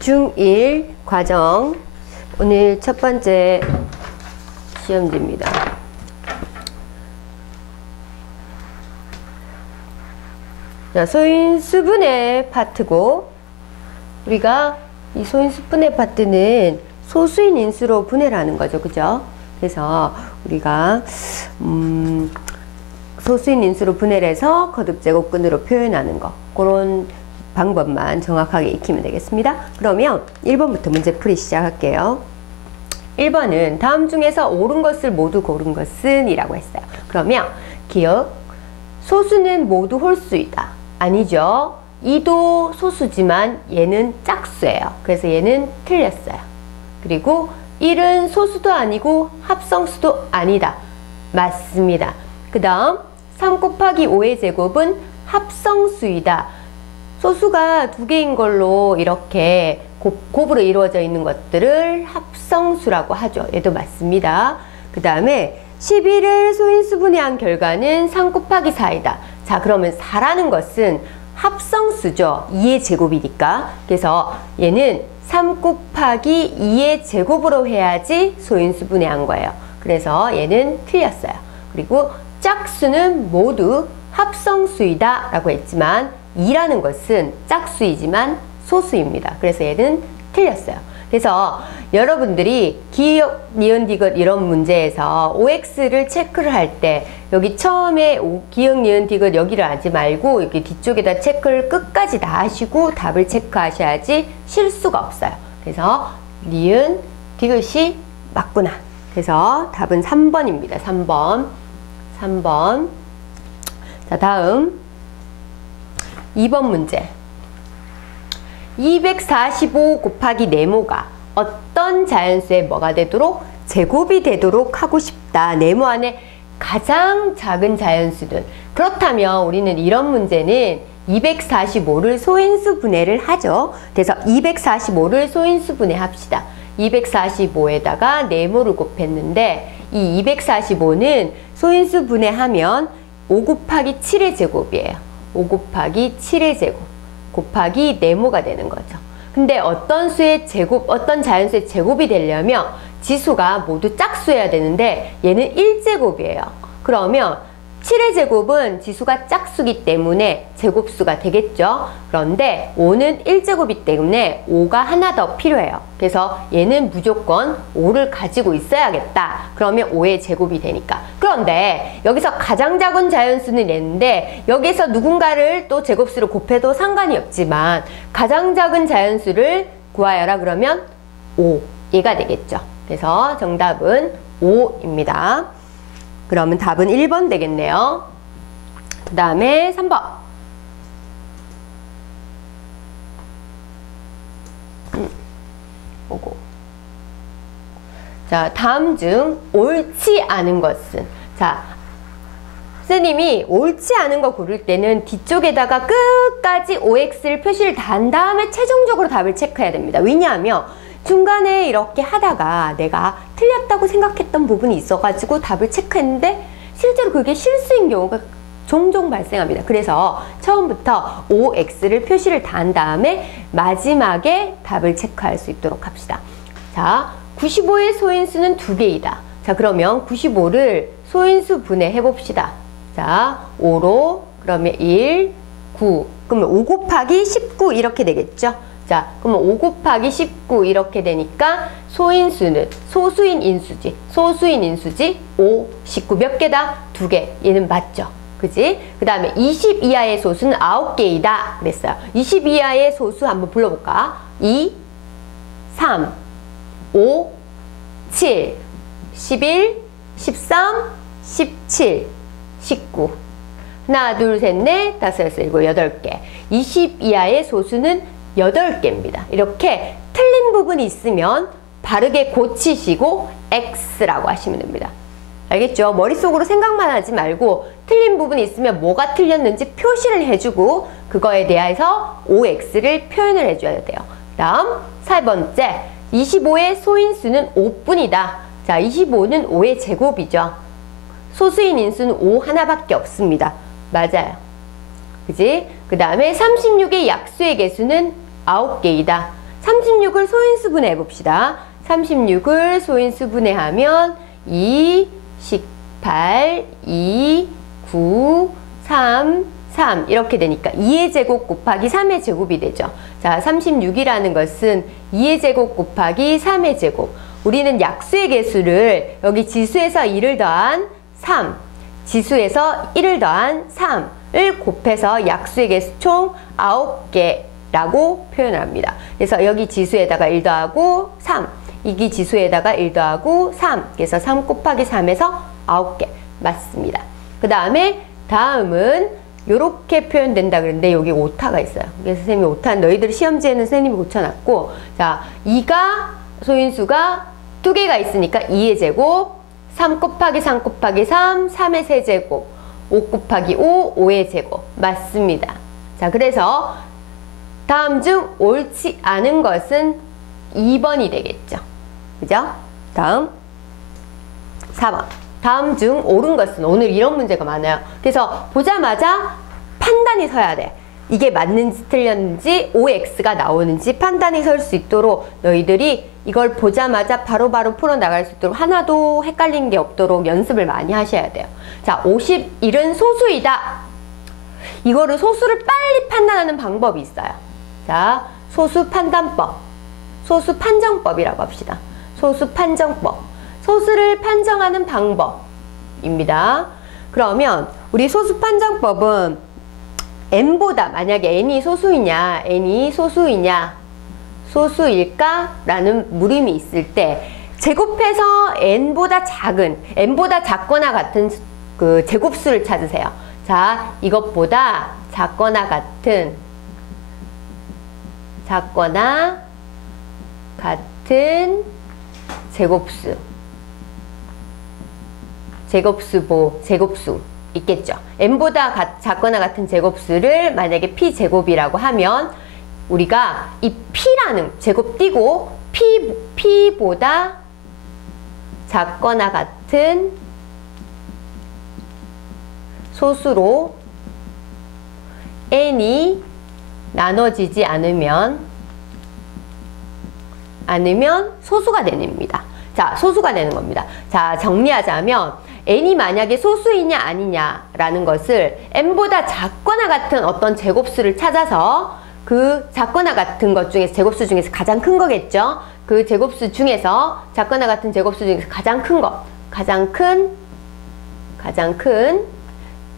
중1 과정 오늘 첫 번째 시험지입니다. 자, 소인수분해 파트고, 우리가 이 소인수분해 파트는 소수인 인수로 분해를 하는 거죠. 그죠? 그래서 우리가 소수인 인수로 분해를 해서 거듭제곱근으로 표현하는 거, 그런 방법만 정확하게 익히면 되겠습니다. 그러면 1번부터 문제풀이 시작할게요. 1번은 다음 중에서 옳은 것을 모두 고른 것은 이라고 했어요. 그러면 기억, 소수는 모두 홀수이다. 아니죠. 2도 소수지만 얘는 짝수예요. 그래서 얘는 틀렸어요. 그리고 1은 소수도 아니고 합성수도 아니다. 맞습니다. 그 다음 3 곱하기 5의 제곱은 합성수이다. 소수가 두 개인 걸로 이렇게 곱으로 이루어져 있는 것들을 합성수라고 하죠. 얘도 맞습니다. 그 다음에 11을 소인수분해한 결과는 3 곱하기 4이다. 자, 그러면 4라는 것은 합성수죠. 2의 제곱이니까. 그래서 얘는 3 곱하기 2의 제곱으로 해야지 소인수분해한 거예요. 그래서 얘는 틀렸어요. 그리고 짝수는 모두 합성수이다 라고 했지만 2라는 것은 짝수이지만 소수입니다. 그래서 얘는 틀렸어요. 그래서 여러분들이 기억, 니은, 디귿 이런 문제에서 OX를 체크를 할 때 여기 처음에 기억, 니은, 디귿 여기를 하지 말고 여기 뒤쪽에다 체크를 끝까지 다 하시고 답을 체크하셔야지 실수가 없어요. 그래서 니은, 디귿이 맞구나. 그래서 답은 3번입니다. 3번. 자, 다음 2번 문제. 245 곱하기 네모가 어떤 자연수에 뭐가 되도록? 제곱이 되도록 하고 싶다. 네모 안에 가장 작은 자연수는. 그렇다면 우리는 이런 문제는 245를 소인수 분해를 하죠. 그래서 245를 소인수 분해합시다. 245에다가 네모를 곱했는데 이 245는 소인수 분해하면 5 곱하기 7의 제곱이에요. 5 곱하기 7의 제곱 곱하기 네모가 되는 거죠. 근데 어떤 수의 제곱, 어떤 자연수의 제곱이 되려면 지수가 모두 짝수여야 되는데 얘는 1제곱이에요. 그러면 7의 제곱은 지수가 짝수기 때문에 제곱수가 되겠죠. 그런데 5는 1제곱이기 때문에 5가 하나 더 필요해요. 그래서 얘는 무조건 5를 가지고 있어야겠다. 그러면 5의 제곱이 되니까. 그런데 여기서 가장 작은 자연수는 얘인데 여기서 누군가를 또 제곱수로 곱해도 상관이 없지만 가장 작은 자연수를 구하여라 그러면 5, 얘가 되겠죠. 그래서 정답은 5입니다. 그러면 답은 1번 되겠네요. 그 다음에 3번. 오고. 자, 다음 중 옳지 않은 것은. 자, 선생님이 옳지 않은 거 고를 때는 뒤쪽에다가 끝까지 OX를 표시를 다 한 다음에 최종적으로 답을 체크해야 됩니다. 왜냐하면 중간에 이렇게 하다가 내가 틀렸다고 생각했던 부분이 있어가지고 답을 체크했는데 실제로 그게 실수인 경우가 종종 발생합니다. 그래서 처음부터 OX를 표시를 다 한 다음에 마지막에 답을 체크할 수 있도록 합시다. 자, 95의 소인수는 2개이다. 자, 그러면 95를 소인수 분해해 봅시다. 자, 5로 그러면 1, 9 그러면 5 곱하기 19 이렇게 되겠죠. 자, 그러면 5 곱하기 19 이렇게 되니까 소인수는 소수인 인수지. 소수인 인수지 5, 19 몇 개다? 2개. 얘는 맞죠. 그지? 그 다음에 20 이하의 소수는 9개이다. 그랬어요. 20 이하의 소수 한번 불러볼까? 2, 3, 5, 7, 11, 13, 17, 19. 하나, 둘, 셋, 넷, 다섯, 여섯, 일곱, 8개. 20 이하의 소수는 8개입니다. 이렇게 틀린 부분이 있으면 바르게 고치시고 X라고 하시면 됩니다. 알겠죠? 머릿속으로 생각만 하지 말고 틀린 부분이 있으면 뭐가 틀렸는지 표시를 해주고 그거에 대해서 OX를 표현을 해줘야 돼요. 다음 4번째 25의 소인수는 5뿐이다. 자, 25는 5의 제곱이죠. 소수인 인수는 5 하나밖에 없습니다. 맞아요. 그지? 그 다음에 36의 약수의 개수는 9개이다. 36을 소인수 분해해 봅시다. 36을 소인수 분해하면 2, 18, 2, 9, 3, 3 이렇게 되니까 2의 제곱 곱하기 3의 제곱이 되죠. 자, 36이라는 것은 2의 제곱 곱하기 3의 제곱. 우리는 약수의 개수를 여기 지수에서 2를 더한 3, 지수에서 1을 더한 3을 곱해서 약수의 개수 총 9개라고 표현을 합니다. 그래서 여기 지수에다가 1 더하고 3, 이기 지수에다가 1 더하고 3, 그래서 3 곱하기 3에서 9개 맞습니다. 그 다음은 요렇게 표현된다 그랬는데 여기 오타가 있어요. 그래서 선생님이 오타, 너희들 시험지에는 선생님이 고쳐놨고, 자, 2가 소인수가 2개가 있으니까 2의 제곱, 3 곱하기 3 곱하기 3, 3의 세제곱, 5 곱하기 5, 5의 제곱 맞습니다. 자, 그래서 다음 중 옳지 않은 것은 2번이 되겠죠. 그죠? 다음 4번. 다음 중 옳은 것은, 오늘 이런 문제가 많아요. 그래서 보자마자 판단이 서야 돼. 이게 맞는지 틀렸는지 OX가 나오는지 판단이 설 수 있도록 너희들이 이걸 보자마자 바로바로 풀어나갈 수 있도록 하나도 헷갈린 게 없도록 연습을 많이 하셔야 돼요. 자, 51은 소수이다. 이거를 소수를 빨리 판단하는 방법이 있어요. 자, 소수 판단법, 소수 판정법이라고 합시다. 소수 판정법, 소수를 판정하는 방법입니다. 그러면 우리 소수 판정법은 n보다, 만약에 n이 소수이냐 소수일까? 라는 물음이 있을 때 제곱해서 n보다 작거나 같은 그 제곱수를 찾으세요. 자, 이것보다 작거나 같은 제곱수 있겠죠. n보다 작거나 같은 제곱수를 만약에 p제곱이라고 하면 우리가 이 p라는 제곱 띄고 p보다 작거나 같은 소수로 n이 나눠지지 않으면 소수가 됩니다. 자, 소수가 되는 겁니다. 자, 정리하자면 n이 만약에 소수이냐 아니냐라는 것을 n보다 작거나 같은 어떤 제곱수를 찾아서 그 작거나 같은 것 중에서, 제곱수 중에서 가장 큰 거겠죠. 그 제곱수 중에서, 작거나 같은 제곱수 중에서 가장 큰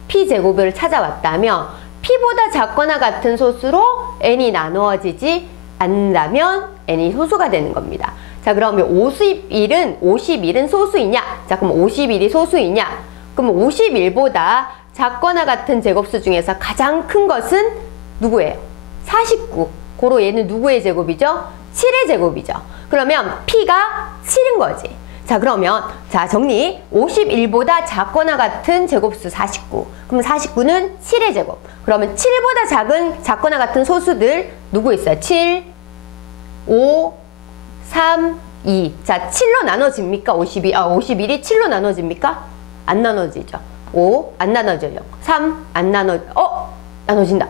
p제곱을 찾아왔다면 p보다 작거나 같은 소수로 n이 나누어지지 않는다면 n이 소수가 되는 겁니다. 자, 그러면 51은 소수이냐? 자, 그럼 51이 소수이냐? 그럼 51보다 작거나 같은 제곱수 중에서 가장 큰 것은 누구예요? 49. 고로 얘는 누구의 제곱이죠? 7의 제곱이죠. 그러면 p가 7인 거지. 자, 그러면 자, 정리. 51보다 작거나 같은 제곱수 49. 그럼 49는 7의 제곱. 그러면 7보다 작거나 같은 소수들 누구 있어요? 7, 5, 3, 2. 자, 7로 나눠집니까? 51이 7로 나눠집니까? 안 나눠지죠. 5, 안 나눠져요. 3, 안 나눠진다.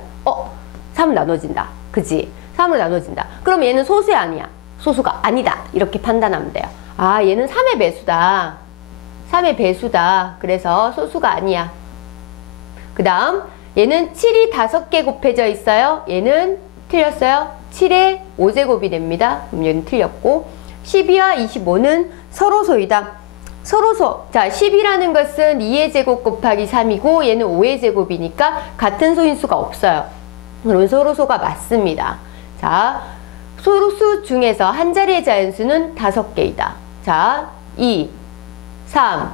3 나눠진다. 그치? 3으로 나눠진다. 그럼 얘는 소수야, 아니야? 소수가 아니다. 이렇게 판단하면 돼요. 아, 얘는 3의 배수다. 3의 배수다. 그래서 소수가 아니야. 그 다음, 얘는 7이 5개 곱해져 있어요. 얘는 틀렸어요. 7의 5제곱이 됩니다. 그럼 얘는 틀렸고, 12와 25는 서로소이다. 서로소. 자, 10이라는 것은 2의 제곱 곱하기 3이고 얘는 5의 제곱이니까 같은 소인수가 없어요. 그러면 서로소가 맞습니다. 자, 소수 중에서 한 자리의 자연수는 5개이다. 자, 2, 3,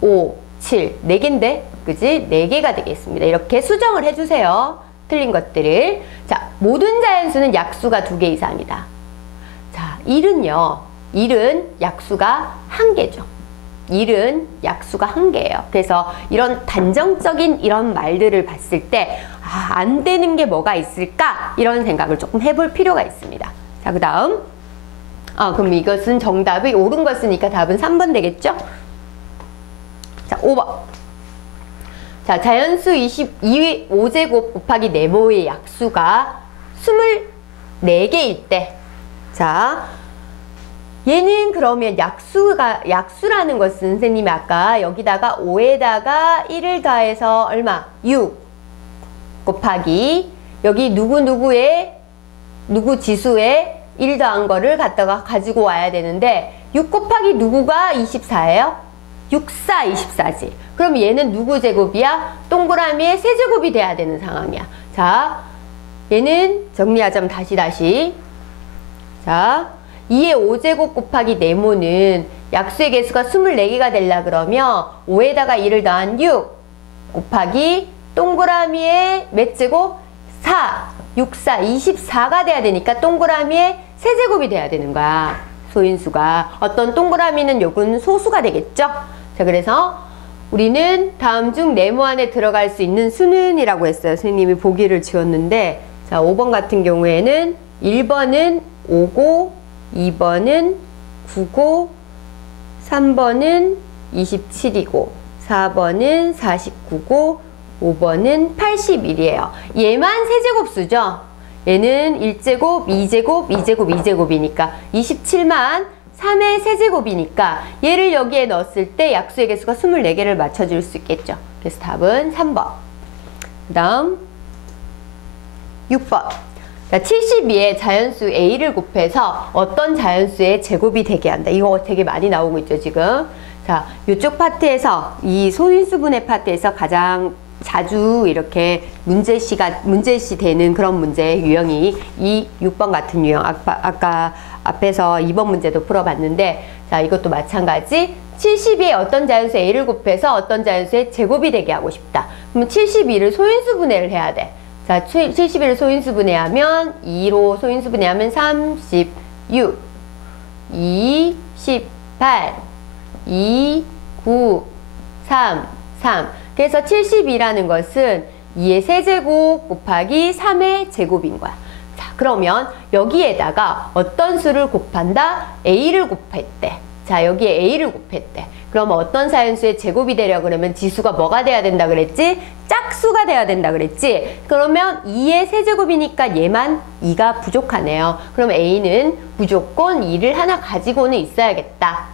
5, 7, 4개인데, 그지? 4개가 되겠습니다. 이렇게 수정을 해주세요. 틀린 것들을. 자, 모든 자연수는 약수가 2개 이상이다. 자, 1은 약수가 1개죠. 1은 약수가 1개예요. 그래서 이런 단정적인 이런 말들을 봤을 때, 안 되는 게 뭐가 있을까? 이런 생각을 조금 해볼 필요가 있습니다. 자, 그 다음. 그럼 이것은 정답이 옳은 것이니까 답은 3번 되겠죠? 자, 5번. 자, 자연수 25제곱 곱하기 네모의 약수가 24개일 때, 자, 얘는 그러면 약수라는 것은 선생님이 아까 여기다가 5에다가 1을 더해서 얼마? 6 곱하기 여기 누구 지수에 1 더한 거를 갖다가 가지고 와야 되는데 6 곱하기 누구가 24예요? 64, 24지. 그럼 얘는 누구 제곱이야? 동그라미의 세제곱이 돼야 되는 상황이야. 자, 얘는 정리하자면 다시. 자, 2의 5제곱 곱하기 네모는 약수의 개수가 24개가 되려 그러면 5에다가 1을 더한 6 곱하기 동그라미의 몇 제곱? 4, 6, 4, 24가 돼야 되니까 동그라미의 세제곱이 돼야 되는 거야. 소인수가. 어떤 동그라미는 요건 소수가 되겠죠? 자, 그래서 우리는 다음 중 네모 안에 들어갈 수 있는 수는 이라고 했어요. 선생님이 보기를 지웠는데, 자, 5번 같은 경우에는 1번은 5고 2번은 9고 3번은 27이고 4번은 49고 5번은 81이에요. 얘만 세제곱수죠. 얘는 1제곱, 2제곱, 2제곱, 2제곱이니까 27만 3의 세제곱이니까 얘를 여기에 넣었을 때 약수의 개수가 24개를 맞춰줄 수 있겠죠. 그래서 답은 3번. 그 다음 6번. 자, 72에 자연수 A를 곱해서 어떤 자연수의 제곱이 되게 한다. 이거 되게 많이 나오고 있죠, 지금. 자, 이쪽 파트에서, 이 소인수분해 파트에서 가장 자주 이렇게 문제시 되는 그런 문제 유형이 이 6번 같은 유형. 아까 앞에서 2번 문제도 풀어봤는데, 자, 이것도 마찬가지. 72에 어떤 자연수 A를 곱해서 어떤 자연수의 제곱이 되게 하고 싶다. 그러면 72를 소인수분해를 해야 돼. 자, 71을 소인수분해하면 2로 소인수분해하면 36, 28, 2, 9, 3, 3. 그래서 72라는 것은 2의 세제곱 곱하기 3의 제곱인 거야. 자, 그러면 여기에다가 어떤 수를 곱한다? A를 곱했대. 자, 여기에 A를 곱했대. 그럼 어떤 자연수의 제곱이 되려 그러면 지수가 뭐가 돼야 된다 그랬지? 짝수가 돼야 된다 그랬지? 그러면 2의 세제곱이니까 얘만 2가 부족하네요. 그럼 A는 무조건 2를 하나 가지고는 있어야겠다.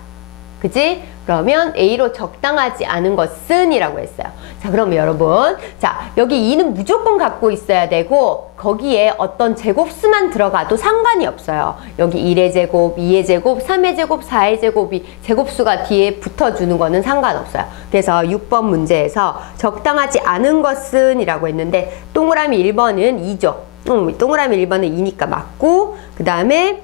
그지? 그러면 A로 적당하지 않은 것은 이라고 했어요. 자, 그럼 여러분, 자, 여기 2는 무조건 갖고 있어야 되고 거기에 어떤 제곱수만 들어가도 상관이 없어요. 여기 1의 제곱, 2의 제곱, 3의 제곱, 4의 제곱이 제곱수가 뒤에 붙어주는 거는 상관없어요. 그래서 6번 문제에서 적당하지 않은 것은 이라고 했는데 동그라미 1번은 2죠. 동그라미 1번은 2니까 맞고, 그 다음에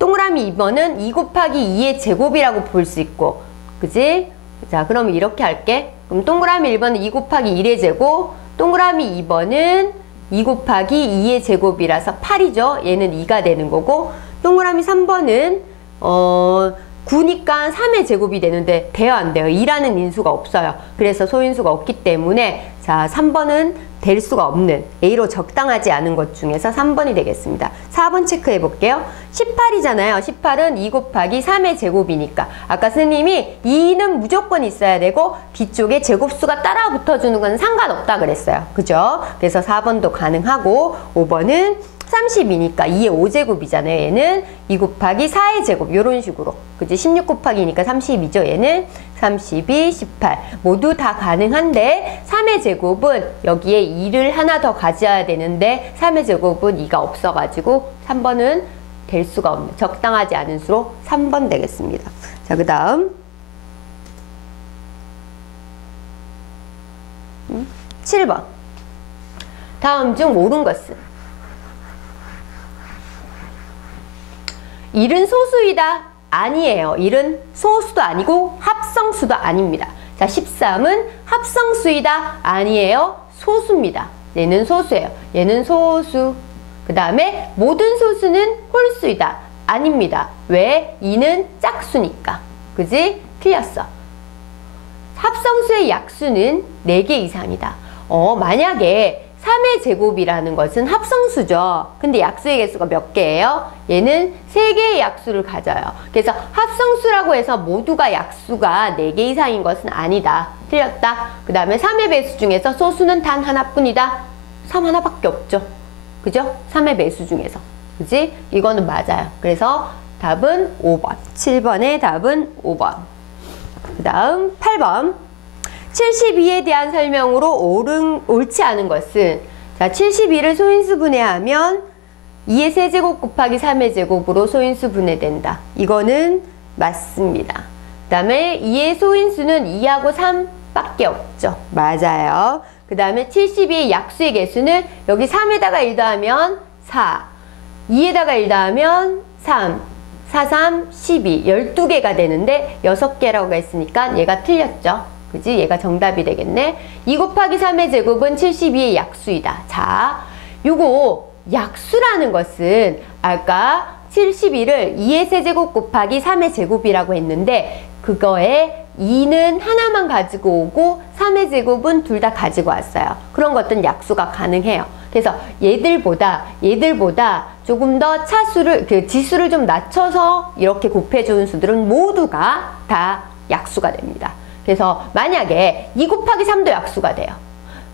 동그라미 2번은 2 곱하기 2의 제곱이라고 볼 수 있고, 그지? 자, 그럼 이렇게 할게. 그럼 동그라미 1번은 2 곱하기 1의 제곱, 동그라미 2번은 2 곱하기 2의 제곱이라서 8이죠. 얘는 2가 되는 거고, 동그라미 3번은 9니까 3의 제곱이 되는데 돼요, 안 돼요? 2라는 인수가 없어요. 그래서 소인수가 없기 때문에 자, 3번은 될 수가 없는 A로 적당하지 않은 것 중에서 3번이 되겠습니다. 4번 체크해 볼게요. 18이잖아요. 18은 2 곱하기 3의 제곱이니까 아까 스님이 2는 무조건 있어야 되고 뒤쪽에 제곱수가 따라 붙어주는 건 상관없다 그랬어요. 그죠? 그래서 4번도 가능하고 5번은 32니까 2의 5제곱이잖아요. 얘는 2 곱하기 4의 제곱 이런 식으로. 그치? 16 곱하기니까 32죠. 얘는 32, 18 모두 다 가능한데 3의 제곱은 여기에 2를 하나 더 가져야 되는데 3의 제곱은 2가 없어가지고 3번은 될 수가 없는 적당하지 않은 수로 3번 되겠습니다. 자, 그 다음 7번. 다음 중 옳은 것은 1은 소수이다. 아니에요. 1은 소수도 아니고 합성수도 아닙니다. 자, 13은 합성수이다. 아니에요. 소수입니다. 얘는 소수예요. 얘는 소수. 그 다음에 모든 소수는 홀수이다. 아닙니다. 왜? 2는 짝수니까. 그지? 틀렸어. 합성수의 약수는 4개 이상이다. 만약에 3의 제곱이라는 것은 합성수죠. 근데 약수의 개수가 몇 개예요? 얘는 3개의 약수를 가져요. 그래서 합성수라고 해서 모두가 약수가 4개 이상인 것은 아니다. 틀렸다. 그 다음에 3의 배수 중에서 소수는 단 하나뿐이다. 3 하나밖에 없죠. 그죠? 3의 배수 중에서. 그지? 이거는 맞아요. 그래서 답은 5번. 7번의 답은 5번. 그 다음 8번. 72에 대한 설명으로 옳지 않은 것은, 자, 72를 소인수 분해하면 2의 세제곱 곱하기 3의 제곱으로 소인수 분해된다. 이거는 맞습니다. 그 다음에 2의 소인수는 2하고 3밖에 없죠. 맞아요. 그 다음에 72의 약수의 개수는 여기 3에다가 1 더하면 4, 2에다가 1 더하면 3, 4, 3, 12, 12개가 되는데 6개라고 했으니까 얘가 틀렸죠. 그지? 얘가 정답이 되겠네. 2 곱하기 3의 제곱은 72의 약수이다. 자, 요거 약수라는 것은 아까 72를 2의 세제곱 곱하기 3의 제곱이라고 했는데 그거에 2는 하나만 가지고 오고 3의 제곱은 둘 다 가지고 왔어요. 그런 것들은 약수가 가능해요. 그래서 얘들보다 조금 더 차수를, 지수를 좀 낮춰서 이렇게 곱해주는 수들은 모두가 다 약수가 됩니다. 그래서 만약에 2 곱하기 3도 약수가 돼요.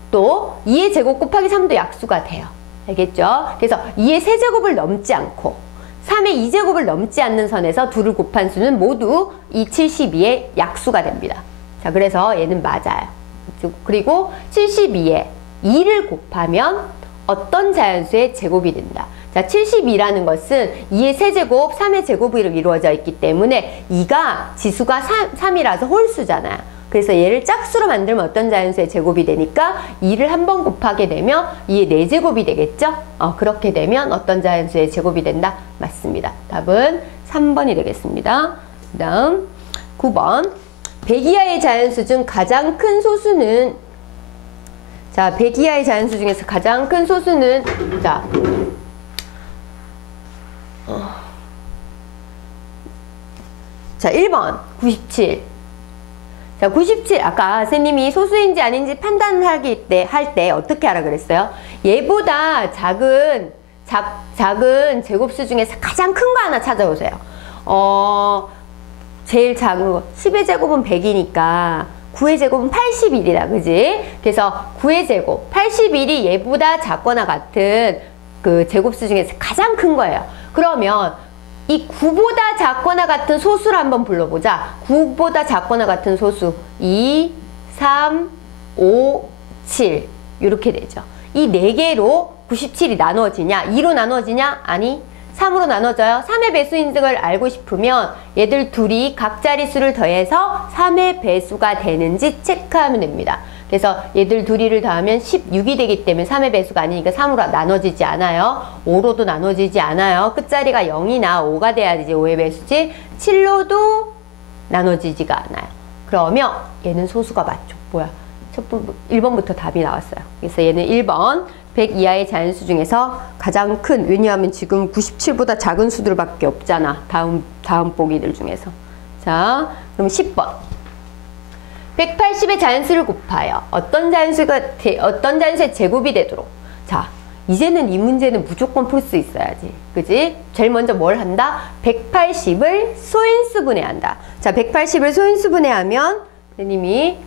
또 2의 제곱 곱하기 3도 약수가 돼요. 알겠죠? 그래서 2의 세제곱을 넘지 않고 3의 2제곱을 넘지 않는 선에서 둘을 곱한 수는 모두 이 72의 약수가 됩니다. 자, 그래서 얘는 맞아요. 그리고 72에 2를 곱하면 어떤 자연수의 제곱이 된다. 자, 72라는 것은 2의 세제곱, 3의 제곱으로 이루어져 있기 때문에 2가 지수가 3이라서 홀수잖아요. 그래서 얘를 짝수로 만들면 어떤 자연수의 제곱이 되니까 2를 한 번 곱하게 되면 2의 4제곱이 되겠죠? 그렇게 되면 어떤 자연수의 제곱이 된다? 맞습니다. 답은 3번이 되겠습니다. 그 다음 9번. 100 이하의 자연수 중 가장 큰 소수는, 자, 100 이하의 자연수 중에서 가장 큰 소수는, 자, 자, 1번 97. 자, 97. 아까 선생님이 소수인지 아닌지 판단할 때 어떻게 하라 그랬어요? 얘보다 작은 제곱수 중에서 가장 큰 거 하나 찾아오세요. 제일 작은 거 10의 제곱은 100이니까 9의 제곱은 81이다. 그지? 그래서 9의 제곱 81이 얘보다 작거나 같은 그 제곱수 중에서 가장 큰 거예요. 그러면 이 9보다 작거나 같은 소수를 한번 불러보자. 9보다 작거나 같은 소수 2, 3, 5, 7 이렇게 되죠. 이 4개로 97이 나누어지냐? 2로 나누어지냐? 아니, 3으로 나눠져요. 3의 배수인 걸 알고 싶으면 얘들 둘이 각 자릿수를 더해서 3의 배수가 되는지 체크하면 됩니다. 그래서 얘들 둘이를 더하면 16이 되기 때문에 3의 배수가 아니니까 3으로 나눠지지 않아요. 5로도 나눠지지 않아요. 끝자리가 0이나 5가 돼야 되지 5의 배수지. 7로도 나눠지지가 않아요. 그러면 얘는 소수가 맞죠. 뭐야? 1번부터 답이 나왔어요. 그래서 얘는 1번 100 이하의 자연수 중에서 가장 큰, 왜냐하면 지금 97보다 작은 수들밖에 없잖아. 다음 보기들 중에서. 자, 그럼 10번. 180의 자연수를 곱하여 어떤 자연수의 제곱이 되도록. 자, 이제는 이 문제는 무조건 풀 수 있어야지. 그지? 제일 먼저 뭘 한다? 180을 소인수 분해한다. 자, 180을 소인수 분해하면 선생님이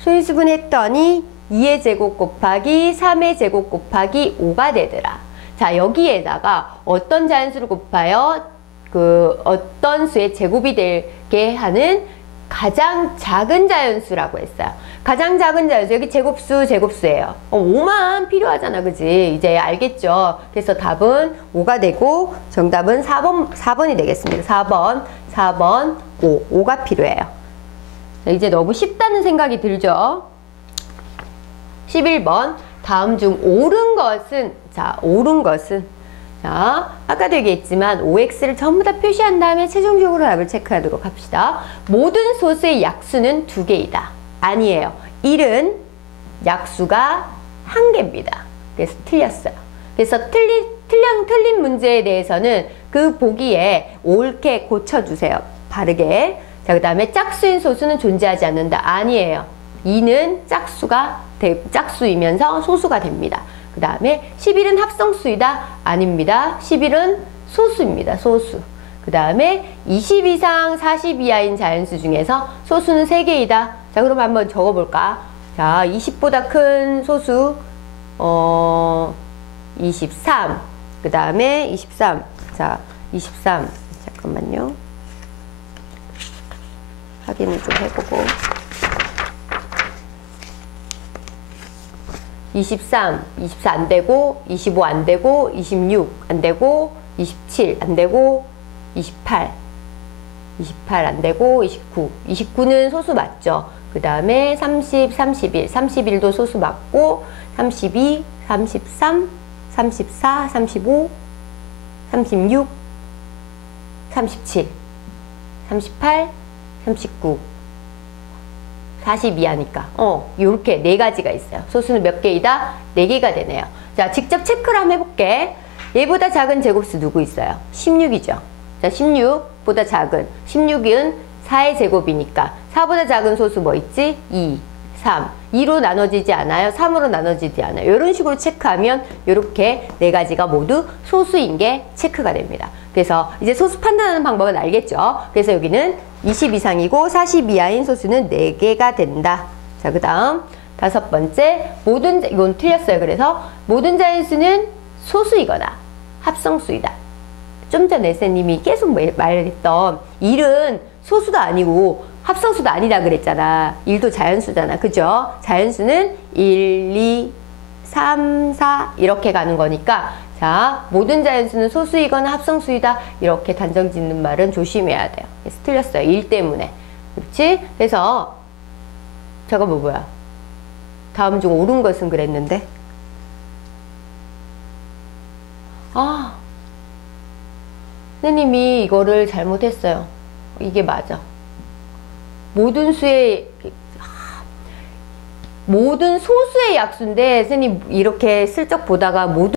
소인수 분해했더니 2의 제곱 곱하기 3의 제곱 곱하기 5가 되더라. 자, 여기에다가 어떤 자연수를 곱하여 어떤 수의 제곱이 되게 하는 가장 작은 자연수라고 했어요. 가장 작은 자연수, 여기 제곱수예요. 5만 필요하잖아. 그지? 이제 알겠죠? 그래서 답은 5가 되고 정답은 4번이 되겠습니다. 4번 5가 필요해요. 자, 이제 너무 쉽다는 생각이 들죠? 11번. 다음 중 옳은 것은, 자, 자, 아까도 얘기했지만 OX를 전부 다 표시한 다음에 최종적으로 답을 체크하도록 합시다. 모든 소수의 약수는 2개이다. 아니에요. 1은 약수가 1개입니다. 그래서 틀렸어요. 그래서 틀린 문제에 대해서는 그 보기에 옳게 고쳐주세요. 바르게. 자, 그 다음에 짝수인 소수는 존재하지 않는다. 아니에요. 2는 짝수이면서 소수가 됩니다. 그 다음에 11은 합성수이다? 아닙니다. 11은 소수입니다. 소수. 그 다음에 20 이상 40 이하인 자연수 중에서 소수는 3개이다. 자, 그럼 한번 적어볼까? 자, 20보다 큰 소수 23, 그 다음에 23. 자, 23. 잠깐만요. 확인을 좀 해보고. 23 안 되고, 25 안 되고, 26 안 되고, 27 안 되고, 28 안 되고, 29는 소수 맞죠? 그 다음에 30, 31도 소수 맞고, 32, 33, 34, 35, 36, 37, 38, 39, 42 하니까 요렇게 네 가지가 있어요. 소수는 몇 개이다? 네 개가 되네요. 자, 직접 체크를 한번 해볼게. 얘보다 작은 제곱수 누구 있어요? 16이죠. 자, 16보다 작은 16은 4의 제곱이니까 4보다 작은 소수 뭐 있지? 2, 3. 2로 나눠지지 않아요? 3으로 나눠지지 않아요? 이런 식으로 체크하면 이렇게 네 가지가 모두 소수인 게 체크가 됩니다. 그래서 이제 소수 판단하는 방법은 알겠죠? 그래서 여기는 20 이상이고 40 이하인 소수는 4개가 된다. 자, 그 다음 다섯 번째, 이건 틀렸어요. 그래서 모든 자연수는 소수이거나 합성수이다. 좀 전에 쌤님이 계속 말했던 1은 소수도 아니고 합성수도 아니다 그랬잖아. 1도 자연수잖아. 그죠? 자연수는 1, 2, 3, 4 이렇게 가는 거니까 자, 모든 자연수는 소수이거나 합성수이다. 이렇게 단정 짓는 말은 조심해야 돼요. 그래서 틀렸어요. 1 때문에. 그렇지? 그래서 잠깐만 뭐야. 다음 중 옳은 것은 그랬는데 선생님이 이거를 잘못했어요. 이게 맞아. 모든 소수의 약수인데 선생님 이렇게 슬쩍 보다가 모든